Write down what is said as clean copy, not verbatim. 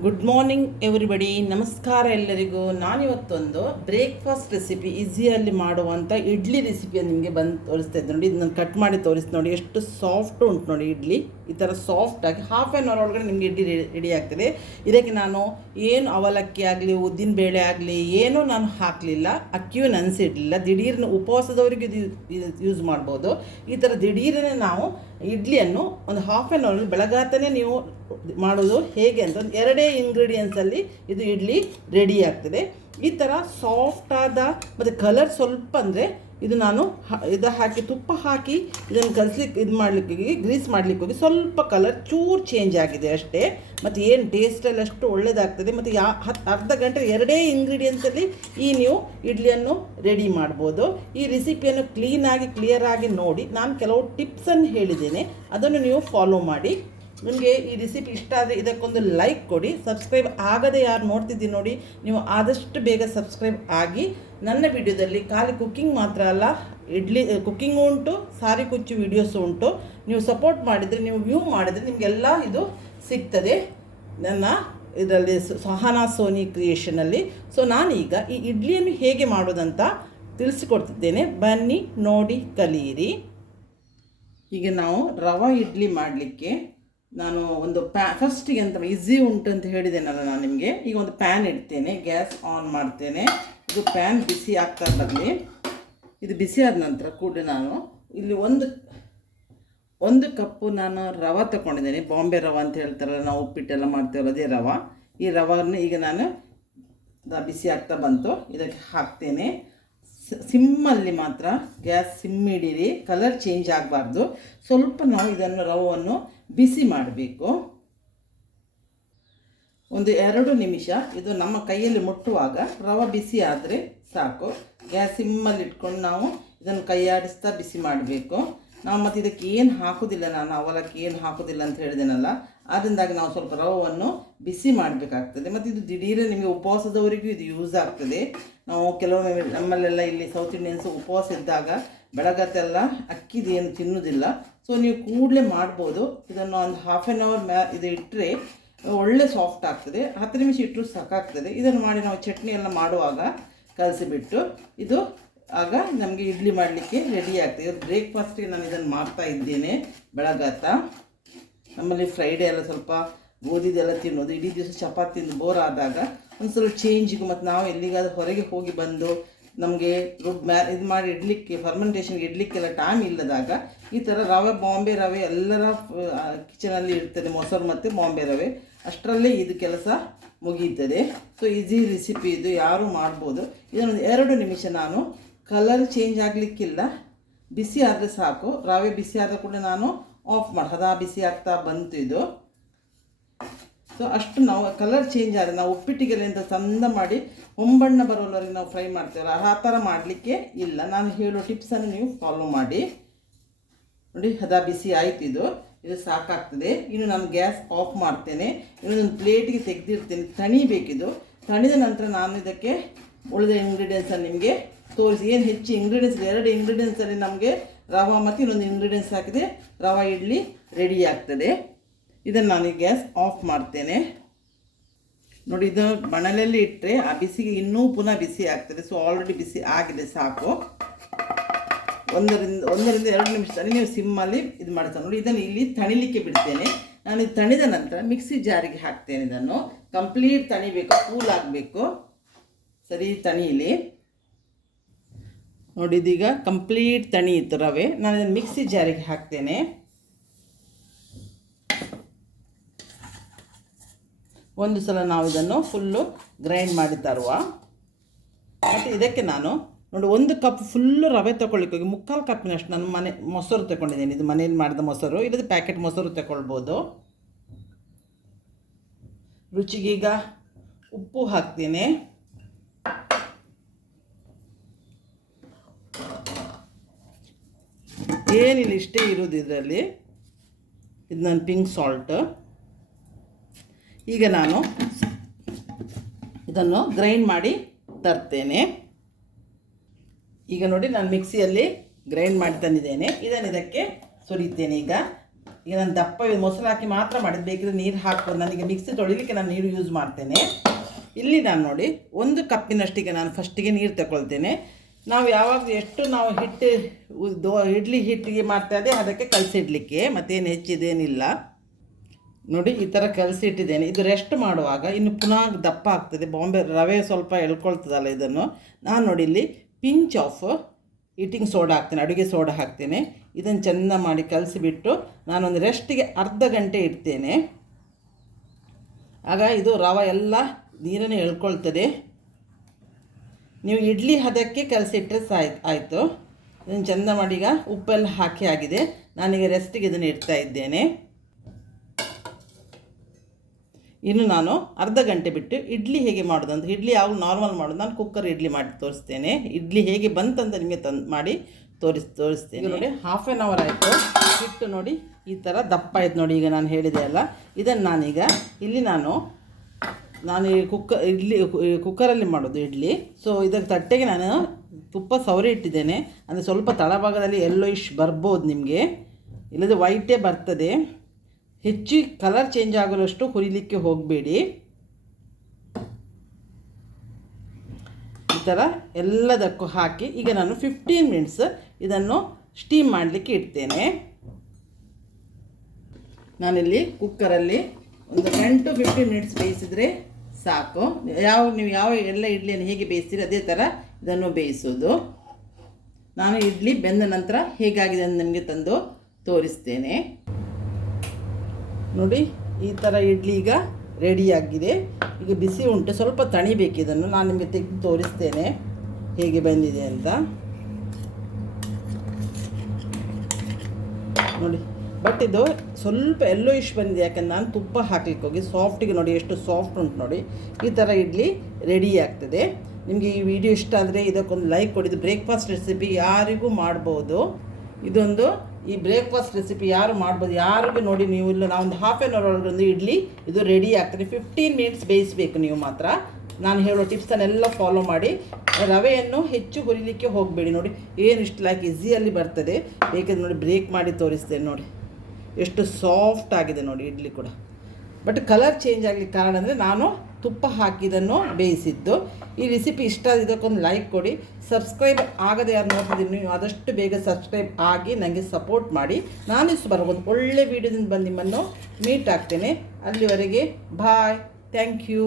Good morning everybody. ನಮಸ್ಕಾರ ಎಲ್ಲರಿಗೂ. ನಾನಿವತ್ತೊಂದು breakfast recipe ಈಸಿಯಲ್ಲಿ ಮಾಡುವಂಥ ಇಡ್ಲಿ ರೆಸಿಪಿಯನ್ನು ನಿಮಗೆ ಬಂದು ತೋರಿಸ್ತಾ ಇದ್ದೆ ನೋಡಿ. ಇದನ್ನು ಕಟ್ ಮಾಡಿ ತೋರಿಸಿ ನೋಡಿ, ಎಷ್ಟು ಸಾಫ್ಟ್ ಉಂಟು ನೋಡಿ. ಇಡ್ಲಿ ಈ ಥರ ಸಾಫ್ಟಾಗಿ ಹಾಫ್ ಆನ್ ಅವರ್ ಒಳಗಡೆ ನಿಮಗೆ ಇಡ್ಲಿ ರೆಡಿ ಆಗ್ತದೆ. ಇದಕ್ಕೆ ನಾನು ಏನು ಅವಲಕ್ಕಿ ಆಗಲಿ ಉದ್ದಿನ ಬೇಳೆ ಆಗಲಿ ಏನೂ ನಾನು ಹಾಕಲಿಲ್ಲ, ಅಕ್ಕಿಯೂ ನೆನೆಸಿಡಲಿಲ್ಲ. ದಿಢೀರ್ನ ಉಪವಾಸದವರಿಗೆ ಇದು ಯೂಸ್ ಮಾಡ್ಬೋದು. ಈ ಥರ ದಿಢೀರನೇ ನಾವು ಇಡ್ಲಿಯನ್ನು ಒಂದು ಹಾಫ್ ಆನ್ ಅವರಲ್ಲಿ ಬೆಳಗಾತನೇ ನೀವು ಮಾಡೋದು ಹೇಗೆ ಅಂತ ಎರಡೇ ಇಂಗ್ರೀಡಿಯೆಂಟ್ಸಲ್ಲಿ ಇದು ಇಡ್ಲಿ ರೆಡಿ ಆಗ್ತದೆ. ಈ ಥರ ಸಾಫ್ಟಾದ ಮತ್ತು ಕಲರ್ ಸ್ವಲ್ಪ ಅಂದರೆ ಇದು ನಾನು ಇದು ಹಾಕಿ ತುಪ್ಪ ಹಾಕಿ ಇದನ್ನು ಕಲಿಸ್ಲಿಕ್ಕೆ ಇದು ಮಾಡಲಿಕ್ಕೆ ಗ್ರೀಸ್ ಮಾಡಲಿಕ್ಕೆ ಹೋಗಿ ಸ್ವಲ್ಪ ಕಲರ್ ಚೂರು ಚೇಂಜ್ ಆಗಿದೆ ಅಷ್ಟೇ. ಮತ್ತು ಏನು ಟೇಸ್ಟಲ್ಲಿ ಅಷ್ಟು ಒಳ್ಳೆಯದಾಗ್ತದೆ. ಮತ್ತು ಅರ್ಧ ಗಂಟೆ ಎರಡೇ ಇಂಗ್ರೀಡಿಯೆಂಟ್ಸಲ್ಲಿ ನೀವು ಇಡ್ಲಿಯನ್ನು ರೆಡಿ ಮಾಡ್ಬೋದು. ಈ ರೆಸಿಪಿಯನ್ನು ಕ್ಲಿಯರಾಗಿ ನೋಡಿ. ನಾನು ಕೆಲವು ಟಿಪ್ಸನ್ನು ಹೇಳಿದ್ದೇನೆ, ಅದನ್ನು ನೀವು ಫಾಲೋ ಮಾಡಿ. ನಿಮಗೆ ಈ ರೆಸಿಪಿ ಇಷ್ಟ ಆದರೆ ಇದಕ್ಕೊಂದು ಲೈಕ್ ಕೊಡಿ. ಸಬ್ಸ್ಕ್ರೈಬ್ ಆಗದೆ ಯಾರು ನೋಡ್ತಿದ್ದೀನಿ ನೋಡಿ, ನೀವು ಆದಷ್ಟು ಬೇಗ ಸಬ್ಸ್ಕ್ರೈಬ್ ಆಗಿ. ನನ್ನ ವಿಡಿಯೋದಲ್ಲಿ ಖಾಲಿ ಕುಕ್ಕಿಂಗ್ ಮಾತ್ರ ಅಲ್ಲ, ಇಡ್ಲಿ ಕುಕ್ಕಿಂಗು ಉಂಟು, ಸಾರಿ ಕುಚ್ಚು ವಿಡಿಯೋಸು ಉಂಟು. ನೀವು ಸಪೋರ್ಟ್ ಮಾಡಿದರೆ, ನೀವು ವ್ಯೂ ಮಾಡಿದರೆ ನಿಮಗೆಲ್ಲ ಇದು ಸಿಗ್ತದೆ ನನ್ನ ಇದರಲ್ಲಿ ಸಹನಾ ಸೋನಿ ಕ್ರಿಯೇಷನಲ್ಲಿ. ಸೊ ನಾನೀಗ ಈ ಇಡ್ಲಿಯನ್ನು ಹೇಗೆ ಮಾಡೋದಂತ ತಿಳಿಸಿಕೊಡ್ತಿದ್ದೇನೆ, ಬನ್ನಿ ನೋಡಿ ಕಲಿಯಿರಿ. ಈಗ ನಾವು ರವಾ ಇಡ್ಲಿ ಮಾಡಲಿಕ್ಕೆ ನಾನು ಒಂದು ಫಸ್ಟಿಗೆ ಅಂತ ಈಸಿ ಉಂಟು ಅಂತ ಹೇಳಿದ್ದೇನಲ್ಲ ನಾನು ನಿಮಗೆ. ಈಗ ಒಂದು ಪ್ಯಾನ್ ಇಡ್ತೇನೆ, ಗ್ಯಾಸ್ ಆನ್ ಮಾಡ್ತೇನೆ. ಇದು ಪ್ಯಾನ್ ಬಿಸಿ ಆಗ್ತಾ ಬರಲಿ. ಇದು ಬಿಸಿ ಆದ ನಂತರ ಕೂಡ ನಾನು ಇಲ್ಲಿ ಒಂದು ಕಪ್ಪು ನಾನು ರವೆ ತಗೊಂಡಿದ್ದೇನೆ. ಬಾಂಬೆ ರವೆ ಅಂತ ಹೇಳ್ತಾರಲ್ಲ, ನಾವು ಉಪ್ಪಿಟ್ಟೆಲ್ಲ ಮಾಡ್ತೇವಲ್ಲ, ಅದೇ ರವೆ. ಈ ರವನ್ನು ಈಗ ನಾನು ಬಿಸಿ ಆಗ್ತಾ ಬಂತು, ಇದಕ್ಕೆ ಹಾಕ್ತೇನೆ. ಸಿಮ್ಮಲ್ಲಿ ಮಾತ್ರ ಗ್ಯಾಸ್ ಸಿಮ್ ಇಡೀರಿ, ಕಲರ್ ಚೇಂಜ್ ಆಗಬಾರ್ದು. ಸ್ವಲ್ಪ ನಾವು ಇದನ್ನು ರವನ್ನು ಬಿಸಿ ಮಾಡಬೇಕು. ಒಂದು 2 ನಿಮಿಷ ಇದು ನಮ್ಮ ಕೈಯಲ್ಲಿ ಮುಟ್ಟುವಾಗ ರವೆ ಬಿಸಿ ಆದರೆ ಸಾಕು. ಗ್ಯಾಸ್ ಸಿಮ್ಮಲ್ಲಿ ಇಟ್ಕೊಂಡು ನಾವು ಇದನ್ನು ಕೈಯಾಡಿಸ್ತಾ ಬಿಸಿ ಮಾಡಬೇಕು. ನಾವು ಮತ್ತು ಇದಕ್ಕೆ ಏನು ಹಾಕೋದಿಲ್ಲ, ನಾನು ಅವಲಕ್ಕಿ ಏನು ಹಾಕೋದಿಲ್ಲ ಅಂತ ಹೇಳಿದೆನಲ್ಲ, ಅದರಿಂದಾಗಿ ನಾವು ಸ್ವಲ್ಪ ರವೆಯನ್ನು ಬಿಸಿ ಮಾಡಬೇಕಾಗ್ತದೆ. ಮತ್ತು ಇದು ದಿಢೀರೇ ನಿಮಗೆ ಉಪವಾಸದವರಿಗೂ ಇದು ಯೂಸ್ ಆಗ್ತದೆ. ನಾವು ಕೆಲವೊಮ್ಮೆ ನಮ್ಮಲ್ಲೆಲ್ಲ ಇಲ್ಲಿ ಸೌತ್ ಇಂಡಿಯನ್ಸ್ ಉಪವಾಸ ಇದ್ದಾಗ ಬೆಳಗತ್ತೆಲ್ಲ ಅಕ್ಕಿದೇನು ತಿನ್ನೋದಿಲ್ಲ. ಸೊ ನೀವು ಕೂಡಲೇ ಮಾಡ್ಬೋದು. ಇದನ್ನು ಒಂದು ಹಾಫ್ ಆನ್ ಅವರ್ ಇದು ಇಟ್ಟರೆ ಒಳ್ಳೆ ಸಾಫ್ಟ್ ಆಗ್ತದೆ. 10 ನಿಮಿಷ ಇಟ್ಟರು ಸಾಕಾಗ್ತದೆ. ಇದನ್ನು ಮಾಡಿ ನಾವು ಚಟ್ನಿ ಎಲ್ಲ ಮಾಡುವಾಗ ಕಲಸಿಬಿಟ್ಟು ಇದು ಆಗ ನಮಗೆ ಇಡ್ಲಿ ಮಾಡಲಿಕ್ಕೆ ರೆಡಿ ಆಗ್ತದೆ. ಇವತ್ತು ಬ್ರೇಕ್ಫಾಸ್ಟಿಗೆ ನಾನು ಇದನ್ನು ಮಾಡ್ತಾ ಇದ್ದೇನೆ ಬೆಳಗಾತ. ನಮ್ಮಲ್ಲಿ ಫ್ರೈಡೇ ಎಲ್ಲ ಸ್ವಲ್ಪ ಗೋಧಿದೆಲ್ಲ ತಿನ್ನೋದು, ಇಡೀ ದಿವಸ ಚಪಾತಿ ತಿಂದು ಬೋರ್ ಆದಾಗ ಒಂದು ಸ್ವಲ್ಪ ಚೇಂಜಿಗೂ, ಮತ್ತು ನಾವು ಎಲ್ಲಿಗಾದ್ರೂ ಹೊರಗೆ ಹೋಗಿ ಬಂದು ನಮಗೆ ಇದು ಮಾಡಿ ಇಡ್ಲಿಕ್ಕೆ ಫರ್ಮೆಂಟೇಷನ್ಗೆ ಇಡ್ಲಿಕ್ಕೆಲ್ಲ ಟೈಮ್ ಇಲ್ಲದಾಗ ಈ ಥರ ರವೆ, ಬಾಂಬೆ ರವೆ ಎಲ್ಲರ ಕಿಚನಲ್ಲಿ ಇರ್ತದೆ, ಮೊಸರು ಮತ್ತು ಬಾಂಬೆ ರವೆ, ಅಷ್ಟರಲ್ಲೇ ಇದು ಕೆಲಸ ಮುಗೀತದೆ. ಸೊ ಈಸಿ ರೆಸಿಪಿ ಇದು, ಯಾರೂ ಮಾಡ್ಬೋದು. ಇದನ್ನೊಂದು 2 ನಿಮಿಷ ನಾನು ಕಲರ್ ಚೇಂಜ್ ಆಗಲಿಕ್ಕಿಲ್ಲ, ಬಿಸಿ ಆದರೆ ಸಾಕು. ರವೆ ಬಿಸಿ ಆದ ಕೂಡ ನಾನು ಆಫ್ ಮಾಡಿ ಬಿಸಿ ಆಗ್ತಾ ಬಂತು ಇದು. ಸೊ ಅಷ್ಟು ನಾವು ಕಲರ್ ಚೇಂಜ್ ಆದರೆ ನಾವು ಉಪ್ಪಿಟ್ಟಿಗೆಲ್ಲ ಅಂತ ಚಂದ ಮಾಡಿ ಹೊಂಬಣ್ಣ ಬರೋವರೆಗೆ ನಾವು ಫ್ರೈ ಮಾಡ್ತೇವೆ, ಆ ಥರ ಮಾಡಲಿಕ್ಕೆ ಇಲ್ಲ. ನಾನು ಹೇಳೋ ಟಿಪ್ಸನ್ನು ನೀವು ಫಾಲೋ ಮಾಡಿ ನೋಡಿ. ಬಿಸಿ ಆಯ್ತು, ಇದು ಸಾಕಾಗ್ತದೆ. ಇನ್ನು ನಾನು ಗ್ಯಾಸ್ ಆಫ್ ಮಾಡ್ತೇನೆ. ಇನ್ನೊಂದು ಪ್ಲೇಟಿಗೆ ತೆಗೆದಿರ್ತೇನೆ, ತಣಿಬೇಕಿದು. ತಣಿದ ನಂತರ ನಾನು ಇದಕ್ಕೆ ಉಳಿದ ಇಂಗ್ರೀಡಿಯೆಂಟ್ಸನ್ನು ನಿಮಗೆ ತೋರಿಸಿ. ಏನು ಹೆಚ್ಚು ಇಂಗ್ರೀಡಿಯೆಂಟ್ಸ್, 2 ಇಂಗ್ರೀಡಿಯೆಂಟ್ಸಲ್ಲಿ ನಮಗೆ ರವೆ ಮತ್ತು ಇನ್ನೊಂದು ಇಂಗ್ರೀಡಿಯೆಂಟ್ಸ್ ಹಾಕಿದೆ, ರವೆ ಇಡ್ಲಿ ರೆಡಿ ಆಗ್ತದೆ. ಇದನ್ನು ನಾನು ಗ್ಯಾಸ್ ಆಫ್ ಮಾಡ್ತೇನೆ ನೋಡಿ. ಇದು ಮಣಲಲ್ಲಿ ಇಟ್ಟರೆ ಆ ಬಿಸಿಗೆ ಇನ್ನೂ ಪುನಃ ಬಿಸಿ ಆಗ್ತದೆ. ಸೊ ಆಲ್ರೆಡಿ ಬಿಸಿ ಆಗಿದೆ, ಸಾಕು. 1ರಿಂದ 2 ನಿಮಿಷದಲ್ಲಿ ನೀವು ಸಿಮ್ಮಲ್ಲಿ ಇದು ಮಾಡ್ತಾರೆ ನೋಡಿ. ಇದನ್ನು ಇಲ್ಲಿ ತಣಿಲಿಕ್ಕೆ ಬಿಡ್ತೇನೆ. ನಾನು ಇದು ತಣಿದ ನಂತರ ಮಿಕ್ಸಿ ಜಾರಿಗೆ ಹಾಕ್ತೇನೆ. ಇದನ್ನು ಕಂಪ್ಲೀಟ್ ತಣಿಬೇಕು, ಕೂಲ್ ಆಗಬೇಕು. ಸರಿ, ತಣಿಲಿ ನೋಡಿ. ಇದೀಗ ಕಂಪ್ಲೀಟ್ ತಣಿಯಿತು ರವೆ. ನಾನು ಇದನ್ನು ಮಿಕ್ಸಿ ಜಾರಿಗೆ ಹಾಕ್ತೇನೆ. ಒಂದು ಸಲ ನಾವು ಇದನ್ನು ಫುಲ್ಲು ಗ್ರೈಂಡ್ ಮಾಡಿ ತರುವ. ಮತ್ತು ಇದಕ್ಕೆ ನಾನು ನೋಡಿ 1 ಕಪ್ ಫುಲ್ಲು ರವೆ ತೊಗೊಳ್ಳಿಕ್ಕೆ ಹೋಗಿ 3/4 ಕಪ್ಪಿನಷ್ಟು ನಾನು ಮೊಸರು ತಗೊಂಡಿದ್ದೇನೆ. ಇದು ಮನೇಲಿ ಮಾಡಿದ ಮೊಸರು, ಇಲ್ಲದ ಪ್ಯಾಕೆಟ್ ಮೊಸರು ತಗೊಳ್ಬೋದು. ರುಚಿಗೀಗ ಉಪ್ಪು ಹಾಕ್ತೇನೆ. ಏನಿಲ್ಲ, ಇಷ್ಟೇ ಇರೋದು ಇದರಲ್ಲಿ. ಇದು ನನ್ನ ಪಿಂಕ್ ಸಾಲ್ಟ್. ಈಗ ನಾನು ಇದನ್ನು ಗ್ರೈಂಡ್ ಮಾಡಿ ತರ್ತೇನೆ. ಈಗ ನೋಡಿ, ನಾನು ಮಿಕ್ಸಿಯಲ್ಲಿ ಗ್ರೈಂಡ್ ಮಾಡಿ ತಂದಿದ್ದೇನೆ. ಇದನ್ನು ಇದಕ್ಕೆ ಸುರಿತೇನೆ. ಈಗ ಈಗ ನಾನು ದಪ್ಪ ಮೊಸರು ಹಾಕಿ ಮಾತ್ರ ಮಾಡಿದ್ದು, ಬೇಕಿದ್ರೆ ನೀರು ಹಾಕ್ಬೋದು. ನನಗೆ ಮಿಕ್ಸಿ ತೊಳಿಲಿಕ್ಕೆ ನಾನು ನೀರು ಯೂಸ್ ಮಾಡ್ತೇನೆ. ಇಲ್ಲಿ ನಾನು ನೋಡಿ 1 ಕಪ್ಪಿನಷ್ಟಿಗೆ ನಾನು ಫಸ್ಟಿಗೆ ನೀರು ತಗೊಳ್ತೇನೆ. ನಾವು ಯಾವಾಗ ಎಷ್ಟು ನಾವು ಇಡ್ಲಿ ಹಿಟ್ಟಿಗೆ ಮಾಡ್ತಾಯಿದ್ದೆ ಅದಕ್ಕೆ ಕಲಸಿಡ್ಲಿಕ್ಕೆ, ಮತ್ತೇನು ಹೆಚ್ಚಿದೇನಿಲ್ಲ. ನೋಡಿ ಈ ಥರ ಕಲಸಿಟ್ಟಿದ್ದೇನೆ. ಇದು ರೆಸ್ಟ್ ಮಾಡುವಾಗ ಇನ್ನು ಪುನಃ ದಪ್ಪ ಆಗ್ತದೆ. ಬಾಂಬೆ ರವೆ ಸ್ವಲ್ಪ ಎಳ್ಕೊಳ್ತದಲ್ಲ, ಇದನ್ನು ನಾನು ನೋಡಿ ಇಲ್ಲಿ ಪಿಂಚ್ ಆಫ್ ಈಟಿಂಗ್ ಸೋಡಾ ಹಾಕ್ತೇನೆ, ಅಡುಗೆ ಸೋಡಾ ಹಾಕ್ತೇನೆ. ಇದನ್ನು ಚೆಂದ ಮಾಡಿ ಕಲಸಿಬಿಟ್ಟು ನಾನೊಂದು ರೆಸ್ಟಿಗೆ ಅರ್ಧ ಗಂಟೆ ಇಡ್ತೇನೆ. ಆಗ ಇದು ರವೆ ಎಲ್ಲ ನೀರನ್ನು ಎಳ್ಕೊಳ್ತದೆ. ನೀವು ಇಡ್ಲಿ ಹದಕ್ಕೆ ಕಲಸಿಟ್ಟರೆ ಆಯಿತು. ಇದನ್ನು ಚೆಂದ ಮಾಡಿ ಈಗ ಉಪ್ಪೆಲ್ಲ ಹಾಕಿ ಆಗಿದೆ. ನಾನೀಗ ರೆಸ್ಟಿಗೆ ಇದನ್ನು ಇಡ್ತಾ ಇದ್ದೇನೆ. ಇನ್ನು ನಾನು ಅರ್ಧ ಗಂಟೆ ಬಿಟ್ಟು ಇಡ್ಲಿ ಹೇಗೆ ಮಾಡೋದು ಅಂತ, ಇಡ್ಲಿ ಯಾವಾಗ ನಾರ್ಮಲ್ ಮಾಡೋದು, ನಾನು ಕುಕ್ಕರ್ ಇಡ್ಲಿ ಮಾಡಿ ತೋರಿಸ್ತೇನೆ. ಇಡ್ಲಿ ಹೇಗೆ ಬಂತಂತ ನಿಮಗೆ ಮಾಡಿ ತೋರಿಸ್ತೇನೆ. ನೋಡಿ ಹಾಫ್ ಆನ್ ಅವರ್ ಆಯಿತು. ಹಿಟ್ಟು ನೋಡಿ ಈ ಥರ ದಪ್ಪ ಆಯ್ತು ನೋಡಿ. ಈಗ ನಾನು ಹೇಳಿದೆ ಅಲ್ಲ, ಇದನ್ನು ನಾನೀಗ ಇಲ್ಲಿ ನಾನು ಈ ಕುಕ್ಕರಲ್ಲಿ ಮಾಡೋದು ಇಡ್ಲಿ. ಸೊ ಇದಕ್ಕೆ ತಟ್ಟೆಗೆ ನಾನು ತುಪ್ಪ ಸವರಿ ಇಟ್ಟಿದ್ದೇನೆ. ಅಂದರೆ ಸ್ವಲ್ಪ ತಳಭಾಗದಲ್ಲಿ ಯೆಲ್ಲೋಯಿಶ್ ಬರ್ಬೋದು ನಿಮಗೆ, ಇಲ್ಲದೆ ವೈಟೇ ಬರ್ತದೆ. ಹೆಚ್ಚು ಕಲರ್ ಚೇಂಜ್ ಆಗೋಷ್ಟು ಹುರಿಲಿಕ್ಕೆ ಹೋಗಬೇಡಿ. ಈ ಥರ ಎಲ್ಲದಕ್ಕೂ ಹಾಕಿ ಈಗ ನಾನು 15 ಮಿನಿಟ್ಸ್ ಇದನ್ನು ಸ್ಟೀಮ್ ಮಾಡಲಿಕ್ಕೆ ಇಡ್ತೇನೆ. ನಾನಿಲ್ಲಿ ಕುಕ್ಕರಲ್ಲಿ ಒಂದು 10 to 15 ಮಿನಿಟ್ಸ್ ಬೇಯಿಸಿದರೆ ಸಾಕು. ನೀವು ಯಾವ ಎಲ್ಲ ಇಡ್ಲಿಯನ್ನು ಹೇಗೆ ಬೇಯಿಸ್ತೀರಿ ಅದೇ ಥರ ಇದನ್ನು ಬೇಯಿಸೋದು. ನಾನು ಇಡ್ಲಿ ಬೆಂದ ನಂತರ ಹೇಗಾಗಿದೆ ಅಂತ ನಿಮಗೆ ತಂದು ತೋರಿಸ್ತೇನೆ. ನೋಡಿ ಈ ಥರ ಇಡ್ಲಿ ಈಗ ರೆಡಿಯಾಗಿದೆ. ಈಗ ಬಿಸಿ ಉಂಟು, ಸ್ವಲ್ಪ ತಣಿಬೇಕು. ಇದನ್ನು ನಾನು ನಿಮಗೆ ತೆಗೆದು ತೋರಿಸ್ತೇನೆ ಹೇಗೆ ಬಂದಿದೆ ಅಂತ. ನೋಡಿ ಬಟ್ ಇದು ಸ್ವಲ್ಪ ಯೆಲ್ಲೋಯಿಶ್ ಬಂದಿದೆ, ಯಾಕಂದ್ರೆ ನಾನು ತುಪ್ಪ ಹಾಕ್ಲಿಕ್ಕೆ ಹೋಗಿ ಸಾಫ್ಟಿಗೆ ನೋಡಿ ಎಷ್ಟು ಸಾಫ್ಟ್ ಉಂಟು ನೋಡಿ. ಈ ಥರ ಇಡ್ಲಿ ರೆಡಿ ಆಗ್ತದೆ. ನಿಮಗೆ ಈ ವಿಡಿಯೋ ಇಷ್ಟ ಆದರೆ ಇದಕ್ಕೊಂದು ಲೈಕ್ ಕೊಡಿ. ಬ್ರೇಕ್ಫಾಸ್ಟ್ ರೆಸಿಪಿ ಯಾರಿಗೂ ಮಾಡ್ಬೋದು. ಇದೊಂದು ಈ ಬ್ರೇಕ್ಫಾಸ್ಟ್ ರೆಸಿಪಿ ಯಾರು ಮಾಡ್ಬೋದು, ಯಾರಿಗೂ ನೋಡಿ ನೀವು ಇಲ್ಲ ನಾವೊಂದು ಹಾಫ್ ಆನ್ ಅವರ್ ಒಳಗೊಂದು ಇಡ್ಲಿ ಇದು ರೆಡಿ ಆಗ್ತದೆ. 15 ಮಿನಿಟ್ಸ್ ಬೇಯಿಸಬೇಕು ನೀವು ಮಾತ್ರ. ನಾನು ಹೇಳೋ ಟಿಪ್ಸನ್ನೆಲ್ಲ ಫಾಲೋ ಮಾಡಿ. ರವೆಯನ್ನು ಹೆಚ್ಚು ಹುರಿಲಿಕ್ಕೆ ಹೋಗಬೇಡಿ. ನೋಡಿ ಏನು ಇಷ್ಟು ಲೈಕ್ ಈಸಿಯಲ್ಲಿ ಬರ್ತದೆ. ಬೇಕಿದ್ರೆ ನೋಡಿ ಬ್ರೇಕ್ ಮಾಡಿ ತೋರಿಸ್ತೇನೆ. ನೋಡಿ ಎಷ್ಟು ಸಾಫ್ಟ್ ಆಗಿದೆ ನೋಡಿ ಇಡ್ಲಿ ಕೂಡ. ಬಟ್ ಕಲರ್ ಚೇಂಜ್ ಆಗಲಿಕ್ಕೆ ಕಾರಣ ಅಂದರೆ ನಾನು ತುಪ್ಪ ಹಾಕಿದ್ದನ್ನು ಬೇಯಿಸಿದ್ದು. ಈ ರೆಸಿಪಿ ಇಷ್ಟ ಇದಕ್ಕೊಂದು ಲೈಕ್ ಕೊಡಿ. ಸಬ್ಸ್ಕ್ರೈಬ್ ಆಗದೆ ಯಾರು ನೋಡ್ತಿದ್ದೀನಿ ನೀವು ಆದಷ್ಟು ಬೇಗ ಸಬ್ಸ್ಕ್ರೈಬ್ ಆಗಿ ನನಗೆ ಸಪೋರ್ಟ್ ಮಾಡಿ. ನಾನಿಷ್ಟು ಬರ್ಬೋದು ಒಳ್ಳೆ ವೀಡಿಯೋದಿಂದ ಬಂದು ನಿಮ್ಮನ್ನು ಮೀಟ್ ಆಗ್ತೇನೆ. ಅಲ್ಲಿವರೆಗೆ ಬಾಯ್, ಥ್ಯಾಂಕ್ ಯು.